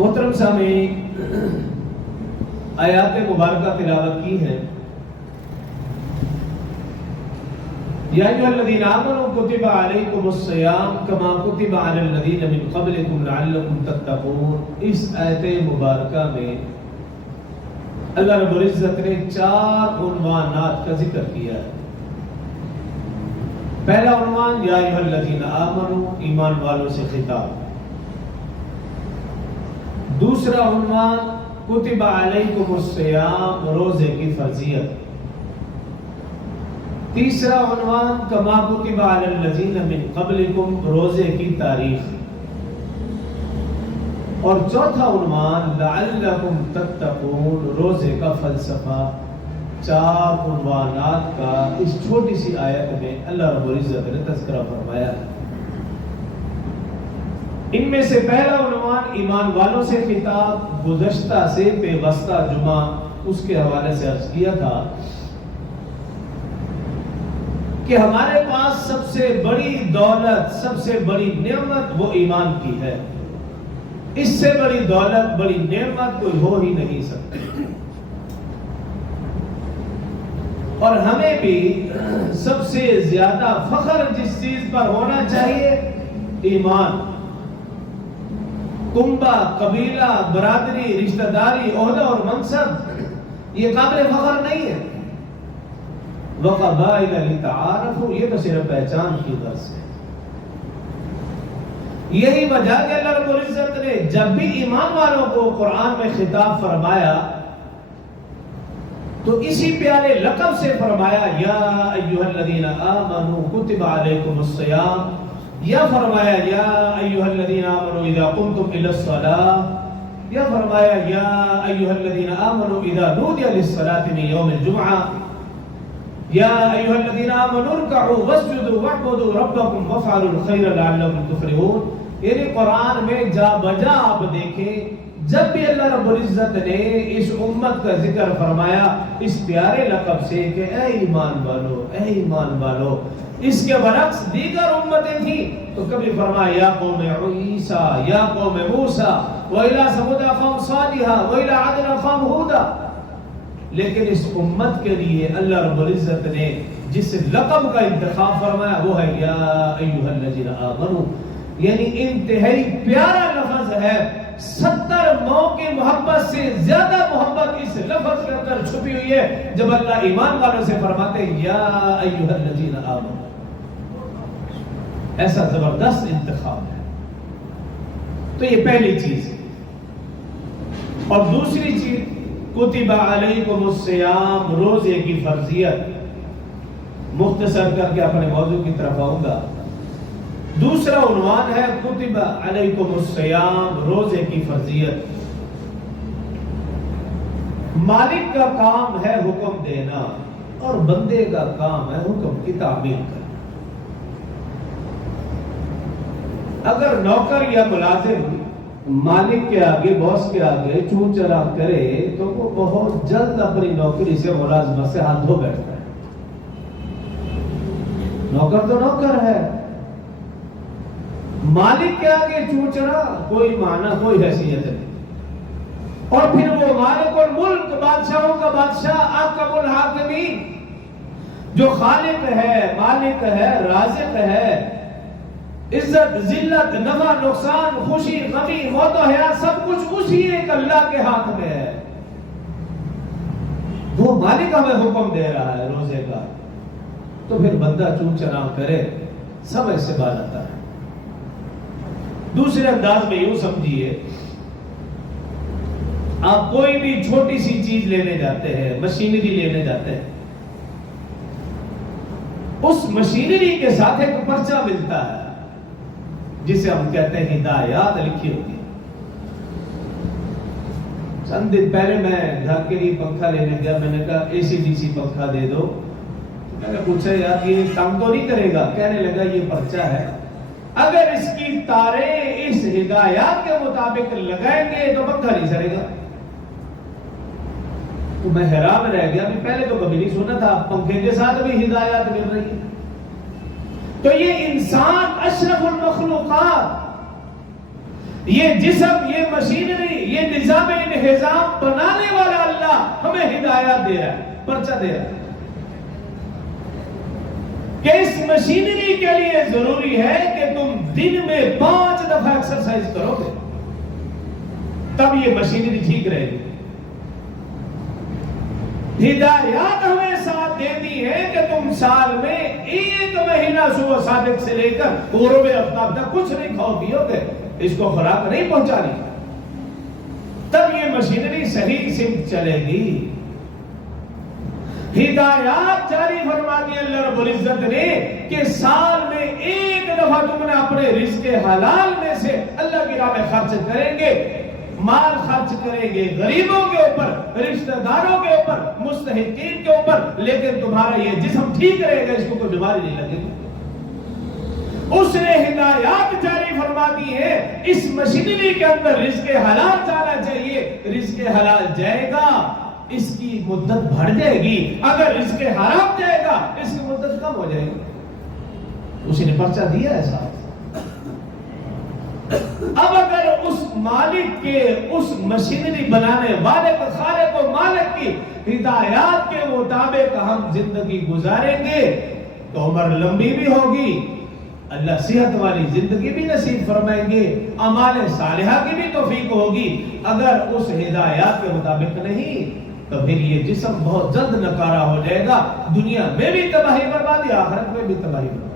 محترم سامعین، آیات مبارکہ تلاوت کی ہے۔ یا ایھا الذین آمنوا کتب علیکم الصیام کما کتب علی الذین من قبلکم لعلکم تتقون۔ اس آیت مبارکہ میں اللہ رب العزت نے 4 عنوانات کا ذکر کیا ہے۔ پہلا عنوان یا ایھا الذین آمنوا، ایمان والوں سے خطاب۔ دوسرا عنوان کتب علیکم الصیام، روزے کی فرضیت۔ تیسرا عنوان کما کتب علی الذین من قبلکم، روزے کی تاریخ۔ اور چوتھا عنوان لعلکم تتقون، روزے کا فلسفہ۔ 4 عنوانات کا اس چھوٹی سی آیت میں اللہ رب العزت نے تذکرہ فرمایا ہے۔ ان میں سے پہلا عنوان ایمان والوں سے خطاب، گزشتہ سے پیوستہ جمعہ اس کے حوالے سے عرض کیا تھا کہ ہمارے پاس سب سے بڑی دولت، سب سے بڑی نعمت وہ ایمان کی ہے۔ اس سے بڑی دولت، بڑی نعمت کوئی ہو ہی نہیں سکتی۔ اور ہمیں بھی سب سے زیادہ فخر جس چیز پر ہونا چاہیے، ایمان۔ کنبہ، قبیلہ، برادری، رشتہ داری، عہدہ اور منصب یہ قابل فخر نہیں ہے۔ وَقَبَائِلَ لِتَعَارَفُوا، یہ تو صرف پہچان کی غرض ہے۔ یہی وجہ کہ اللہ رب العزت نے جب بھی ایمان والوں کو قرآن میں خطاب فرمایا تو اسی پیارے لقب سے فرمایا، یا ایھا الذین آمنوا کتب علیکم الصیام، یا فرمایا یا ایھا الذین آمنوا اذا قمتم الی الصلاۃ، یا فرمایا یا ایھا الذین آمنوا اذا نودی للصلاۃ من یوم الجمعہ، یا ایھا الذین آمنوا ارکعوا واسجدوا واعبدوا ربکم وافعلوا الخیر لعلکم تفلحون۔ یعنی قرآن میں جا بجا آپ دیکھیں، جب بھی اللہ رب العزت نے اس امت کا ذکر فرمایا اس پیارے لقب سے کہ اے ایمان والو، اے ایمان والو، اس کے برعکس دیگر امتیں تھیں تو کبھی فرمایا یا قوم عیسیٰ، یا قوم موسیٰ، وَإِلَىٰ ثَمُودَ أَخَاهُمْ صَالِحًا وَإِلَىٰ عَادٍ أَخَاهُمْ هُودًا۔ لیکن اس امت کے لیے اللہ رب العزت نے جس لقب کا انتخاب فرمایا وہ ہے یا ایھا الذین آمنوا، یعنی انتہائی پیارا لفظ ہے۔ 70 ماؤں کی محبت سے زیادہ محبت اس لفظ کے اندر چھپی ہوئی ہے جب اللہ ایمان والوں سے فرماتے ہیں یا ایھا الذین آمنوا۔ ایسا زبردست انتخاب ہے۔ تو یہ پہلی چیز ہے۔ اور دوسری چیز کتب علیکم الصیام، روزے کی فرضیت۔ مختصر کر کے اپنے موضوع کی طرف آؤں گا۔ دوسرا عنوان ہے کتب علیکم الصیام، روزے کی فرضیت۔ مالک کا کام ہے حکم دینا اور بندے کا کام ہے حکم کی تعمیل کرنا۔ اگر نوکر یا ملازم مالک کے آگے، باس کے آگے چون چرا کرے تو وہ بہت جلد اپنی نوکری سے، ملازمت سے ہاتھ دھو بیٹھتا ہے۔ نوکر تو نوکر ہے، مالک کے آگے چون چرا کوئی معنی، کوئی حیثیت نہیں۔ اور پھر وہ مالک الملک، بادشاہوں کا بادشاہ، احکم الحاکمین، جو خالق ہے، مالک ہے، رازق ہے، عزت، ذلت، نفع، نقصان، خوشی، غمی، موت و حیات سب کچھ اسی ایک اللہ کے ہاتھ میں ہے۔ وہ مالک ہمیں حکم دے رہا ہے روزے کا، تو پھر بندہ چون چرا کرے، سمجھ سے باہر آتا ہے۔ دوسرے انداز میں یوں سمجھیے، آپ کوئی بھی چھوٹی سی چیز لینے جاتے ہیں، مشینری لینے جاتے ہیں، اس مشینری کے ساتھ ایک پرچہ ملتا ہے جسے ہم کہتے ہیں ہدایات لکھی ہوتی ہے۔ چند دن پہلے میں گھر کے لیے پنکھا لینے گیا، میں نے کہا اے سی ڈی سی پنکھا دے دو۔ میں نے پوچھا یار یہ کام تو نہیں کرے گا؟ کہنے لگا یہ پرچہ ہے، اگر اس کی تاریں اس ہدایات کے مطابق لگائیں گے تو پنکھا نہیں سڑے گا۔ تو میں حیران رہ گیا، پہلے تو کبھی نہیں سنا تھا پنکھے کے ساتھ بھی ہدایات مل رہی ہے۔ تو یہ انسان اشرف المخلوقات، یہ جسم، یہ مشینری، یہ نظام انہضام بنانے والا اللہ ہمیں ہدایات دے رہا ہے، پرچہ دے رہا ہے کہ اس مشینری کے لیے ضروری ہے کہ تم دن میں 5 دفعہ ایکسرسائز کرو گے، تب یہ مشینری ٹھیک رہے گی۔ ہدایات ہمیں ساتھ دیتی ہے کہ تم سال میں 1 مہینہ صبح صادق سے لے کر غروب آفتاب تک کچھ نہیں کھاؤ پیو گے، اس کو خوراک نہیں پہنچانی، تب یہ مشینری صحیح سمت چلے گی۔ ہدایات جاری فرما دی اللہ رب العزت نے کہ سال میں 1 دفعہ تم نے اپنے رزق حلال میں سے اللہ کی راہ میں خرچ کریں گے، مال خرچ کریں گے غریبوں کے اوپر، رشتہ داروں کے اوپر، مستحقین کے اوپر، لیکن تمہارا یہ جسم ٹھیک رہے گا، اس کو کوئی بیماری نہیں لگے گی۔ اس نے ہدایات جاری فرما دی ہے، اس مشینری کے اندر رزق حلال جانا چاہیے، رزق حلال جائے گا اس کی مدت بڑھ جائے گی، اگر رزق حرام جائے گا اس کی مدت کم ہو جائے گی۔ اس نے پرچہ دیا ہے صاحب۔ اب اگر اس مالک کے، اس مشینری بنانے والے کو، خالق و مالک کی ہدایات کے مطابق ہم زندگی گزاریں گے تو عمر لمبی بھی ہوگی، اللہ صحت والی زندگی بھی نصیب فرمائیں گے، اعمال صالحہ کی بھی توفیق ہوگی۔ اگر اس ہدایات کے مطابق نہیں تو پھر یہ جسم بہت جلد نکارہ ہو جائے گا، دنیا میں بھی تباہی بربادی، آخرت میں بھی تباہی بربادی۔